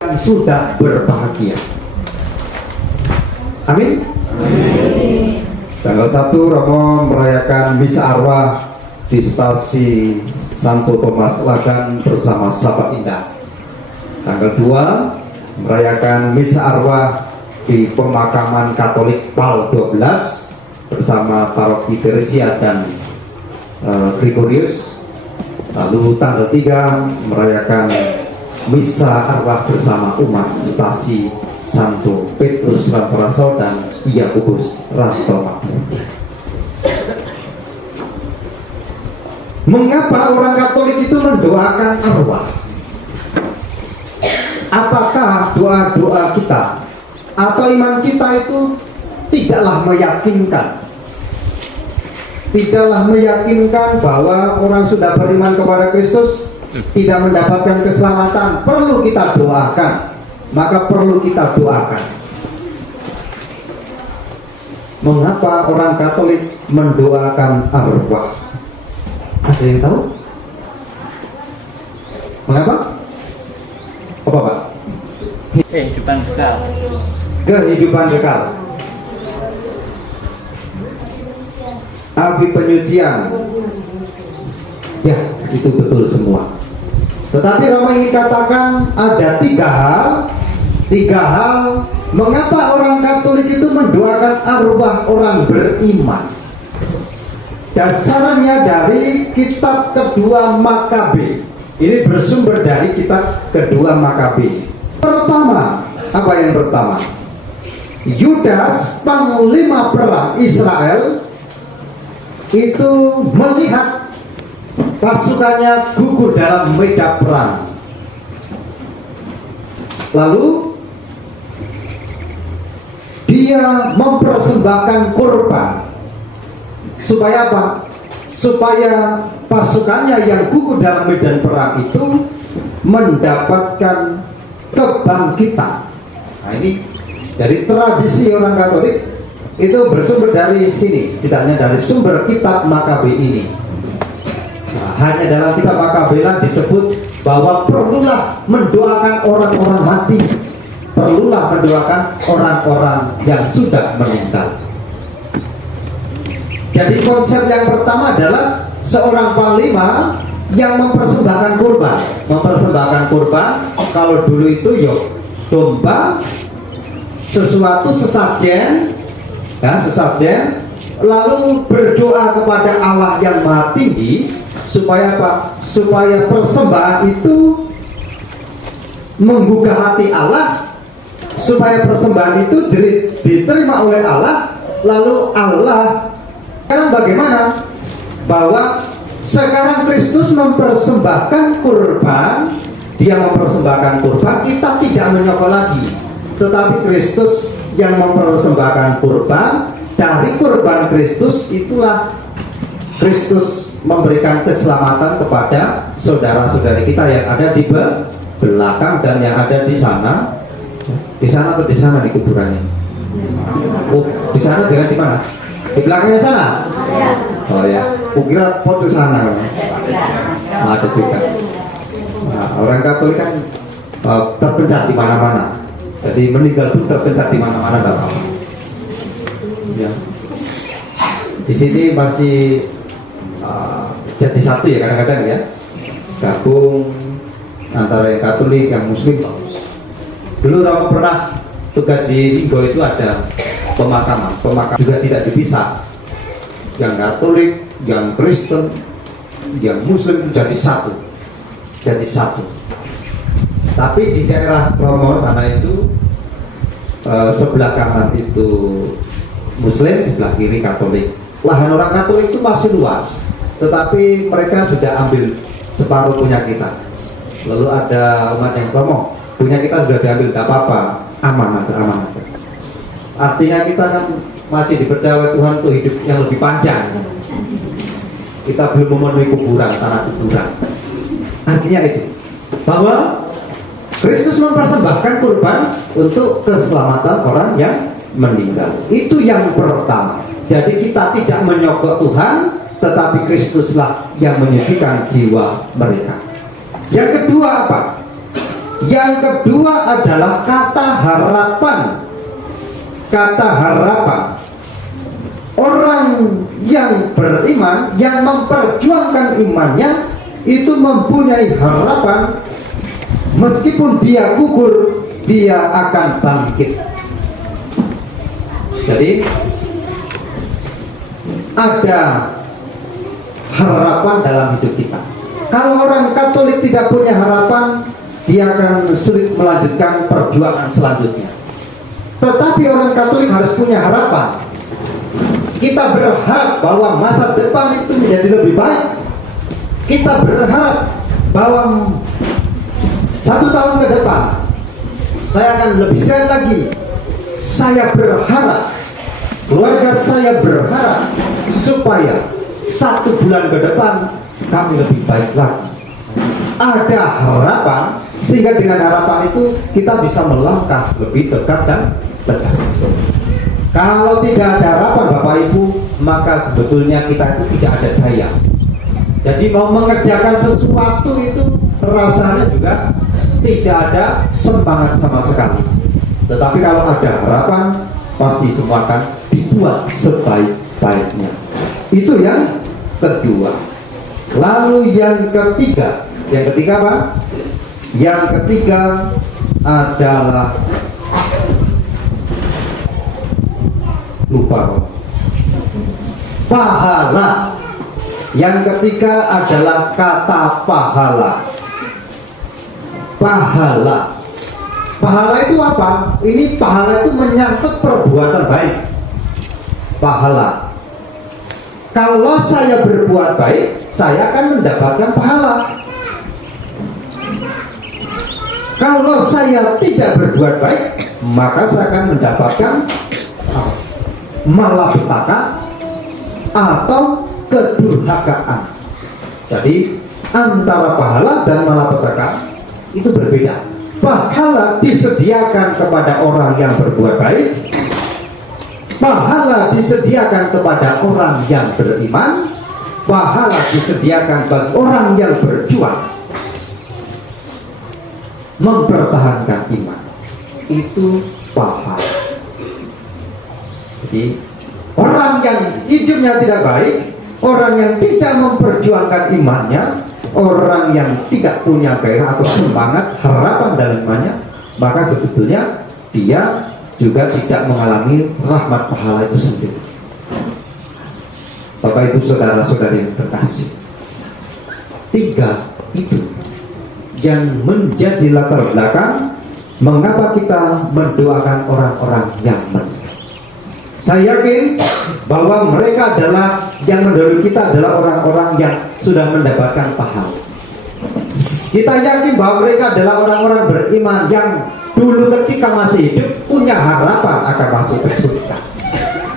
sudah berbahagia. Amin. Amin. Tanggal 1 Romo merayakan misa arwah di stasi Santo Thomas Lagan bersama Sahabat Indah. Tanggal 2 merayakan misa arwah di pemakaman Katolik PAL 12 bersama Paroki Teresia dan Gregorius. Lalu tanggal 3 merayakan misa arwah bersama umat stasi Santo Petrus Rantaraso dan Yakobus Ranto. Mengapa orang Katolik itu mendoakan arwah? Apakah doa-doa kita atau iman kita itu tidaklah meyakinkan bahwa orang sudah beriman kepada Kristus tidak mendapatkan keselamatan? Perlu kita doakan. Maka perlu kita doakan. Mengapa orang Katolik mendoakan arwah? Ada yang tahu? Mengapa? Apa Pak? Kehidupan kekal. Kehidupan kekal. Api penyucian. Ya, itu betul semua. Tetapi Romo ingin katakan ada tiga hal mengapa orang Katolik itu mendoakan arwah orang beriman. Dasarnya dari kitab kedua Makabe. Ini bersumber dari kitab kedua Makabe. Pertama, apa yang pertama? Yudas, panglima perang Israel, itu melihat pasukannya gugur dalam medan perang. Lalu dia mempersembahkan kurban. Supaya apa? Supaya pasukannya yang gugur dalam medan perang itu mendapatkan kebangkitan. Nah, ini dari tradisi orang Katolik itu bersumber dari sini, tidak hanya dari sumber kitab Makabe ini. Nah, hanya dalam kitab Makabe disebut bahwa perlulah mendoakan orang-orang mati, perlulah mendoakan orang-orang yang sudah meninggal. Jadi konsep yang pertama adalah seorang panglima yang mempersembahkan kurban. Mempersembahkan kurban, kalau dulu itu domba, sesuatu sesajen, ya, sesajen, lalu berdoa kepada Allah yang Maha Tinggi supaya apa? Supaya persembahan itu menggugah hati Allah, supaya persembahan itu diterima oleh Allah. Lalu Allah sekarang bagaimana? Bahwa sekarang Kristus mempersembahkan kurban, dia mempersembahkan kurban, kita tidak menyokol lagi, tetapi Kristus yang mempersembahkan kurban. Dari kurban Kristus itulah Kristus memberikan keselamatan kepada saudara-saudari kita yang ada di belakang dan yang ada di sana. Di sana atau di sana di kuburannya? Oh, di sana dengan di mana? Di belakangnya sana? Oh ya, kukira foto sana. Ada juga. Nah, orang Katolik kan terpencar di mana-mana. Jadi meninggal pun terpencar di mana-mana, tidak apa-apa. Ya. Di sini masih jadi satu ya kadang-kadang ya, gabung antara yang Katolik, yang Muslim bagus. Dulu Romo pernah tugas di Linggo itu ada pemakaman juga tidak dipisah. Yang Katolik, yang Kristen, yang Muslim jadi satu. Tapi di daerah Romo sana itu sebelah kanan itu Muslim, sebelah kiri Katolik. Lahan orang Katolik itu masih luas, tetapi mereka sudah ambil separuh punya kita. Lalu ada umat yang Romo, punya kita sudah diambil, tidak apa-apa, aman aja. Artinya kita kan masih dipercaya Tuhan untuk hidup yang lebih panjang. Kita belum memenuhi kuburan, tanah kuburan. Artinya itu bahwa Kristus mempersembahkan kurban untuk keselamatan orang yang meninggal. Itu yang pertama. Jadi kita tidak menyogok Tuhan, tetapi Kristuslah yang menyucikan jiwa mereka. Yang kedua apa? Yang kedua adalah kata harapan. Kata harapan. Orang yang beriman, yang memperjuangkan imannya, itu mempunyai harapan. Meskipun dia gugur, dia akan bangkit. Jadi ada harapan dalam hidup kita. Kalau orang Katolik tidak punya harapan, dia akan sulit melanjutkan perjuangan selanjutnya. Tetapi orang Katolik harus punya harapan. Kita berharap bahwa masa depan itu menjadi lebih baik. Kita berharap bahwa 1 tahun ke depan saya akan lebih sehat lagi. Saya berharap, keluarga saya berharap supaya 1 bulan ke depan kami lebih baik lagi. Ada harapan, sehingga dengan harapan itu kita bisa melangkah lebih tegak dan tegas. Kalau tidak ada harapan Bapak Ibu, maka sebetulnya kita itu tidak ada daya. Jadi mau mengerjakan sesuatu itu rasanya juga tidak ada semangat sama sekali. Tetapi kalau ada harapan, pasti semua akan dibuat sebaik-baiknya. Itu yang kedua. Lalu yang ketiga apa? Yang ketiga adalah pahala. Yang ketiga adalah kata pahala. Pahala itu apa? Ini pahala itu menyangkut perbuatan baik. Pahala. Kalau saya berbuat baik, saya akan mendapatkan pahala. Kalau saya tidak berbuat baik, maka saya akan mendapatkan malapetaka atau kedurhakaan. Jadi antara pahala dan malapetaka itu berbeda. Pahala disediakan kepada orang yang berbuat baik. Pahala disediakan kepada orang yang beriman. Pahala disediakan bagi orang yang berjuang mempertahankan iman. Itu pahala. Jadi orang yang hidupnya tidak baik, orang yang tidak memperjuangkan imannya, orang yang tidak punya gairah atau semangat, harapan dalam imannya, maka sebetulnya dia juga tidak mengalami rahmat pahala itu sendiri. Bapak Ibu saudara-saudari yang terkasih, 3 itu yang menjadi latar belakang mengapa kita mendoakan orang-orang yang meninggal. Saya yakin bahwa mereka adalah yang mendorong kita adalah orang-orang yang sudah mendapatkan pahala. Kita yakin bahwa mereka adalah orang-orang beriman yang dulu ketika masih hidup punya harapan akan masuk ke surga.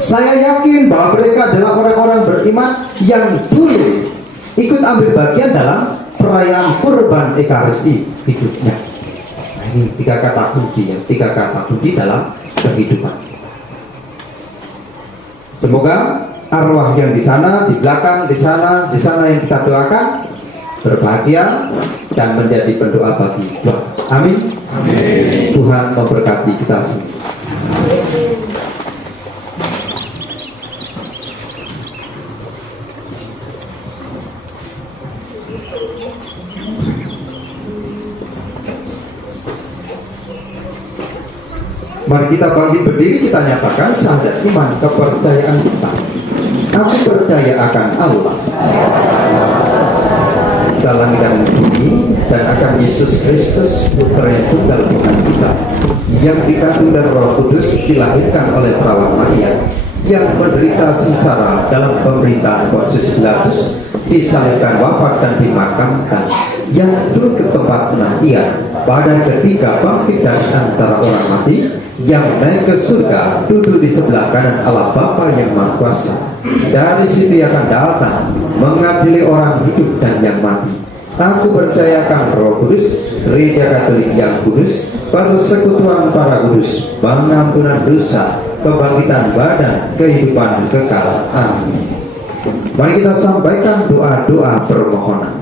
Saya yakin bahwa mereka adalah orang-orang beriman yang dulu ikut ambil bagian dalam perayaan kurban Ekaristi hidupnya. Nah, ini 3 kata kunci ya, 3 kata kunci dalam kehidupan kita. Semoga arwah yang di sana, di belakang, di sana yang kita doakan berbahagia dan menjadi pendoa bagi Tuhan. Amin. Amin. Tuhan memberkati kita semua. Mari kita bangkit berdiri, kita nyatakan syahadat iman kepercayaan kita. Aku percaya akan Allah, dalam dan bumi, dan akan Yesus Kristus Putra yang tunggal Tuhan kita, yang dikandung dari Roh Kudus, dilahirkan oleh perawan Maria, yang menderita sengsara dalam pemerintahan Pontius Pilatus, disalibkan, wafat dan dimakamkan, yang turun ke tempat penantian, pada ketika bangkit dari antara orang mati, yang naik ke surga, duduk di sebelah kanan Allah Bapa yang Maha Kuasa. Dari situ ia akan datang mengadili orang hidup dan yang mati. Aku percayakan Roh Kudus, Gereja Katolik yang kudus, persekutuan para kudus, pengampunan dosa, kebangkitan badan, kehidupan kekal. Amin. Mari kita sampaikan doa-doa permohonan.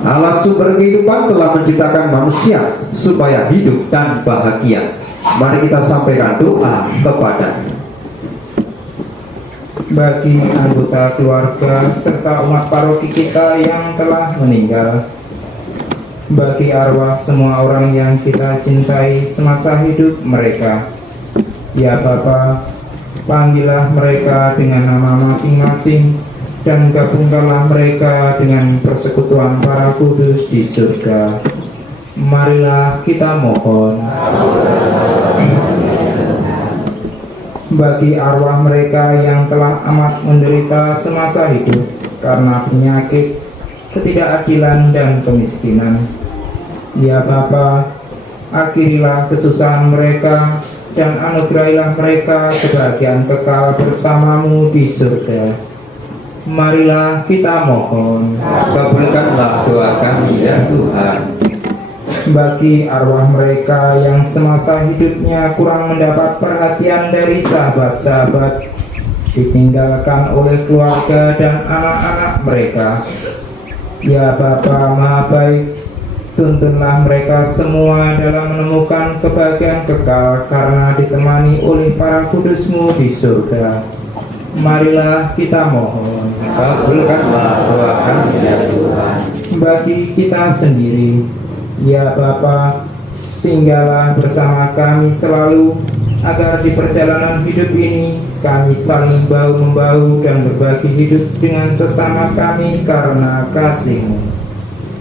Allah sumber kehidupan telah menciptakan manusia supaya hidup dan bahagia. Mari kita sampaikan doa kepada bagi anggota keluarga serta umat paroki kita yang telah meninggal, bagi arwah semua orang yang kita cintai semasa hidup mereka. Ya Bapa, panggillah mereka dengan nama masing-masing dan gabungkanlah mereka dengan persekutuan para kudus di surga. Marilah kita mohon. Bagi arwah mereka yang telah amat menderita semasa hidup karena penyakit, ketidakadilan dan kemiskinan. Ya Bapa, akhirilah kesusahan mereka dan anugerahilah mereka kebahagiaan kekal bersamamu di surga. Marilah kita mohon. kabulkanlah doa kami ya Tuhan. Bagi arwah mereka yang semasa hidupnya kurang mendapat perhatian dari sahabat-sahabat, ditinggalkan oleh keluarga dan anak-anak mereka. Ya Bapa Maha Baik, tuntunlah mereka semua dalam menemukan kebahagiaan kekal karena ditemani oleh para kudus-Mu di surga. Marilah kita mohon. Kabulkanlah doa kami ya Tuhan. Bagi kita sendiri, ya Bapa, tinggallah bersama kami selalu, agar di perjalanan hidup ini kami saling bahu-membahu dan berbagi hidup dengan sesama kami karena kasih-Mu.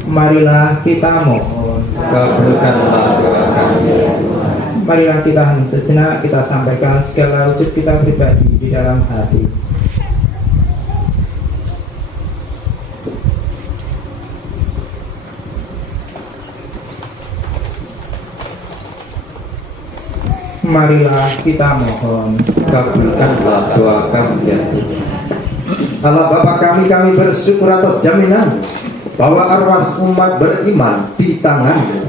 Marilah kita mohon. Kabulkanlah doa kami ya Tuhan. Marilah kita hening sejenak, kita sampaikan segala wujud kita pribadi di dalam hati. Marilah kita mohon. Kabulkanlah doa kami ya Tuhan. Allah Bapa kami bersyukur atas jaminan bahwa arwah umat beriman di tangan-Mu,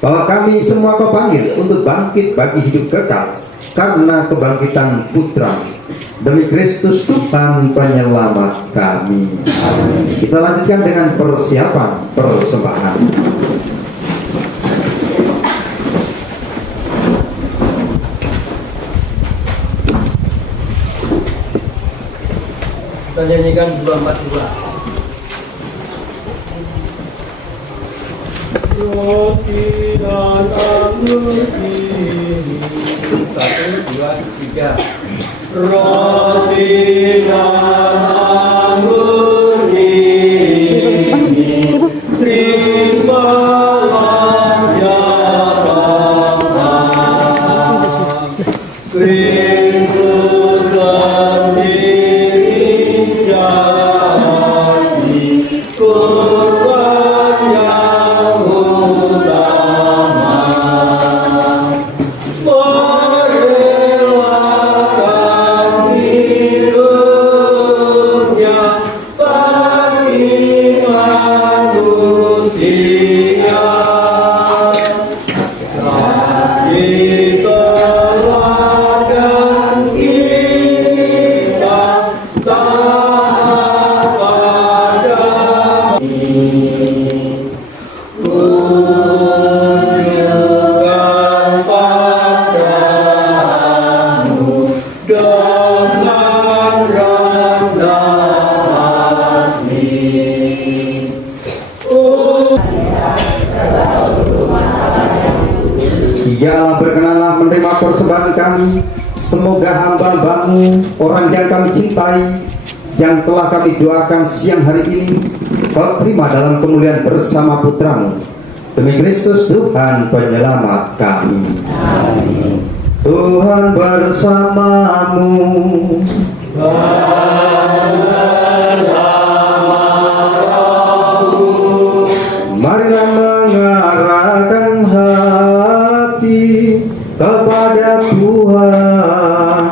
bahwa kami semua Kau panggil untuk bangkit bagi hidup kekal karena kebangkitan Putra demi Kristus Tuhan penyelamat kami. Kita lanjutkan dengan persiapan persembahan. Kita nyanyikan 242. Roti dan anggur ini, 1, 2, 3. Roti dan anggur ini, terimalah ya Bapa. Kristus sendiri jadi korban yang utama. Merelakan hidupnya bagi manusia. Jadi teladan kita taat pada kunjungan padamu dengan rendah hati. Ya Allah, berkenanlah menerima persembahan kami. Semoga hamba-Hamba-Mu, orang yang kami cintai, yang telah kami doakan siang hari ini, Kau terima dalam kemuliaan bersama Putra-Mu demi Kristus Tuhan penyelamat kami. Amin. Tuhan bersamamu. Marilah mengarahkan hati kepada Tuhan.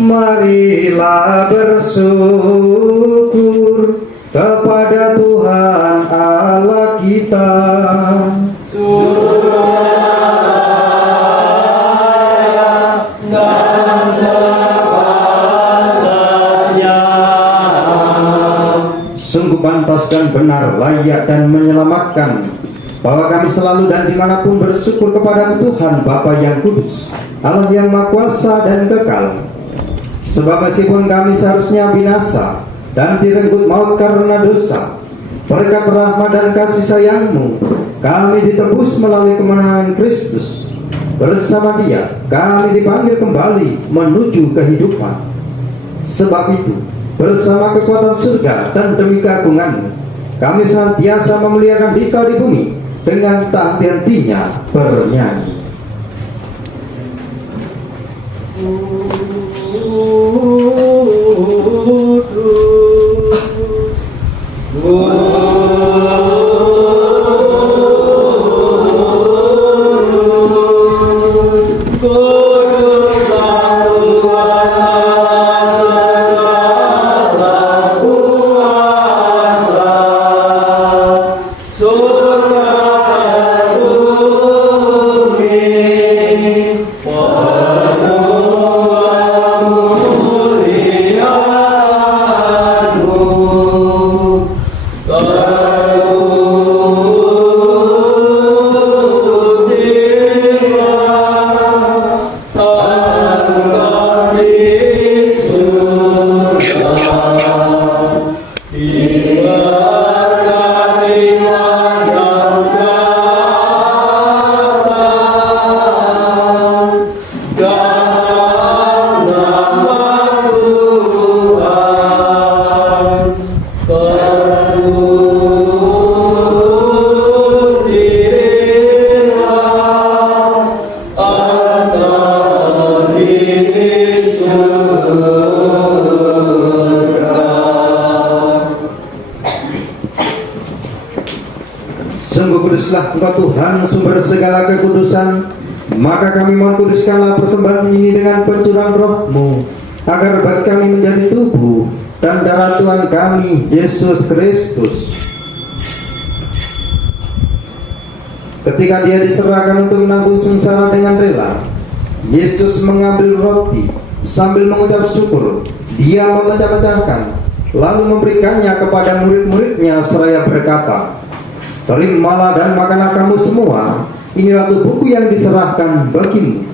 Marilah bersyukur kepada Tuhan Allah kita. pantas dan benar, layak dan menyelamatkan, bahwa kami selalu dan dimanapun bersyukur kepada Tuhan Bapa yang kudus, Allah yang Maha Kuasa dan kekal. Sebab meskipun kami seharusnya binasa dan direnggut maut karena dosa, berkat rahmat dan kasih sayang-Mu, kami ditebus melalui kemenangan Kristus. Bersama Dia, kami dipanggil kembali menuju kehidupan. Sebab itu, bersama kekuatan surga dan demi keagungan, kami senantiasa memuliakan Dikau di bumi dengan tak henti-hentinya bernyanyi. Sungguh kuduslah Engkau Tuhan, sumber segala kekudusan. Maka kami mohon kuduskanlah persembahan ini dengan pencurahan Roh-Mu, agar bagi kami menjadi tubuh dan darah Tuhan kami, Yesus Kristus. Ketika Dia diserahkan untuk menanggung sengsara dengan rela, Yesus mengambil roti, sambil mengucap syukur, Dia memecah-pecahkan, lalu memberikannya kepada murid-muridnya seraya berkata, "Terimalah dan makanlah kamu semua, inilah tubuhku yang diserahkan bagimu."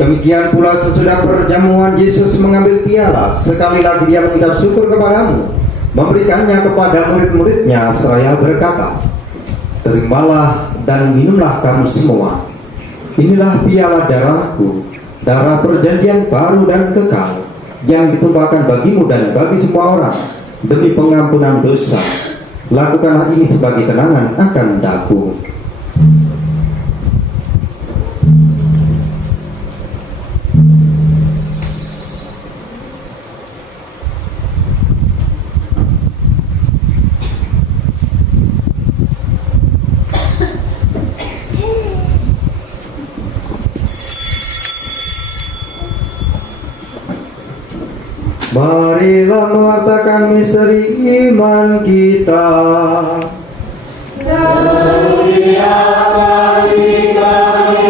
Demikian pula sesudah perjamuan, Yesus mengambil piala, sekali lagi Dia mengucap syukur kepadamu, memberikannya kepada murid-muridnya seraya berkata, "Terimalah dan minumlah kamu semua, inilah piala darahku, darah perjanjian baru dan kekal, yang ditumpahkan bagimu dan bagi semua orang demi pengampunan dosa. Lakukanlah ini sebagai kenangan akan daku." Marilah mewartakan misteri iman kita. Setiap kali kami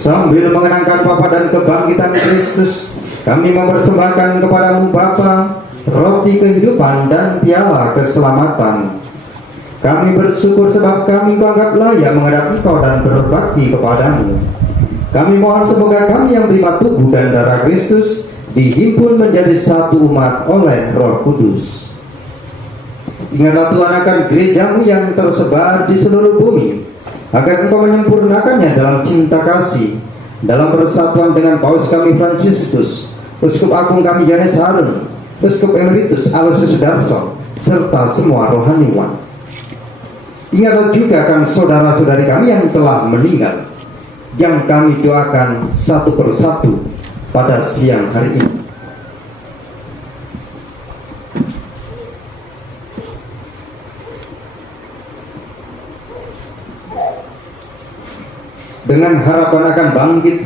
sambil mengenangkan Bapa dan kebangkitan Kristus, kami mempersembahkan kepadamu Bapa roti kehidupan dan piala keselamatan. Kami bersyukur sebab kami kuanggap layak menghadap Engkau dan berbakti kepadamu. Kami mohon semoga kami yang terima tubuh dan darah Kristus dihimpun menjadi satu umat oleh Roh Kudus. Ingatlah Tuhan akan gerejamu yang tersebar di seluruh bumi, agar Engkau menyempurnakannya dalam cinta kasih, dalam persatuan dengan Paus kami Fransiskus, Uskup Agung kami Yohanes Harun, Uskup Emeritus Aloysius Sudarso, serta semua rohaniwan. Ingatlah juga akan saudara-saudari kami yang telah meninggal, yang kami doakan satu persatu pada siang hari ini. Dengan harapan akan bangkit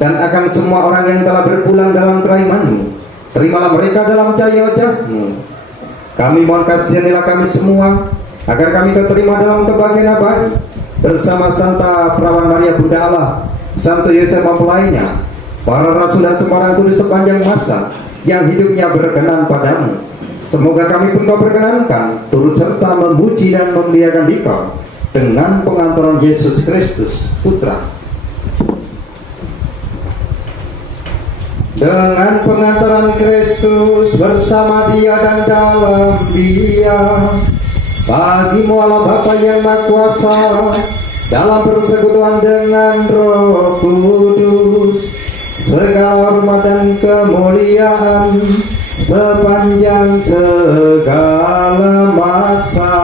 dan akan semua orang yang telah berpulang dalam keraiman-Mu, terimalah mereka dalam cahaya wajah-Mu. Kami mohon kasihanilah kami semua, agar kami diterima dalam kebahagiaan abadi bersama Santa Perawan Maria Bunda Allah, Santo Yosef mempelainya, para rasul dan semua orang kudus sepanjang masa yang hidupnya berkenan padamu. Semoga kami pun Kau perkenankan turut serta memuji dan memuliakan Dikau dengan pengantaran Yesus Kristus Putra. Dengan pengantaran Kristus bersama Dia dan dalam Dia, bagi-Mu Allah Bapa yang Maha Kuasa, dalam persekutuan dengan Roh Kudus, segala hormat dan kemuliaan sepanjang segala masa.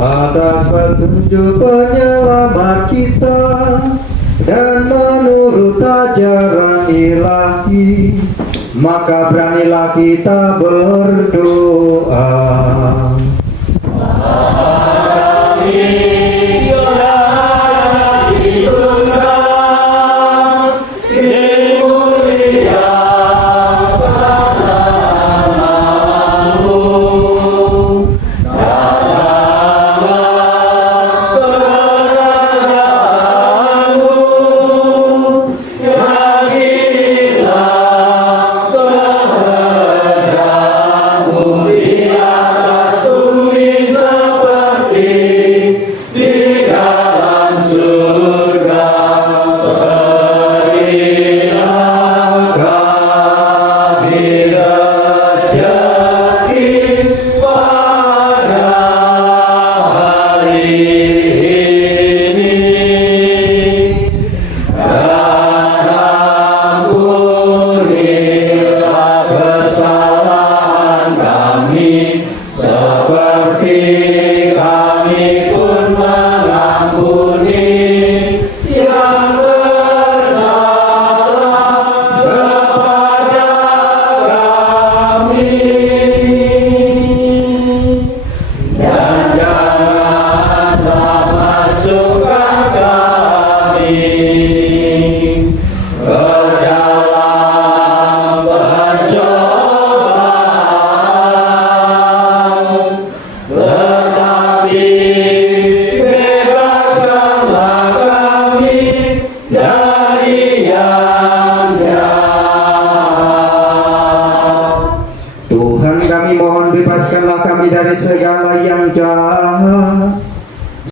Atas petunjuk penyelamat kita dan menurut ajaran ilahi, maka beranilah kita berdoa.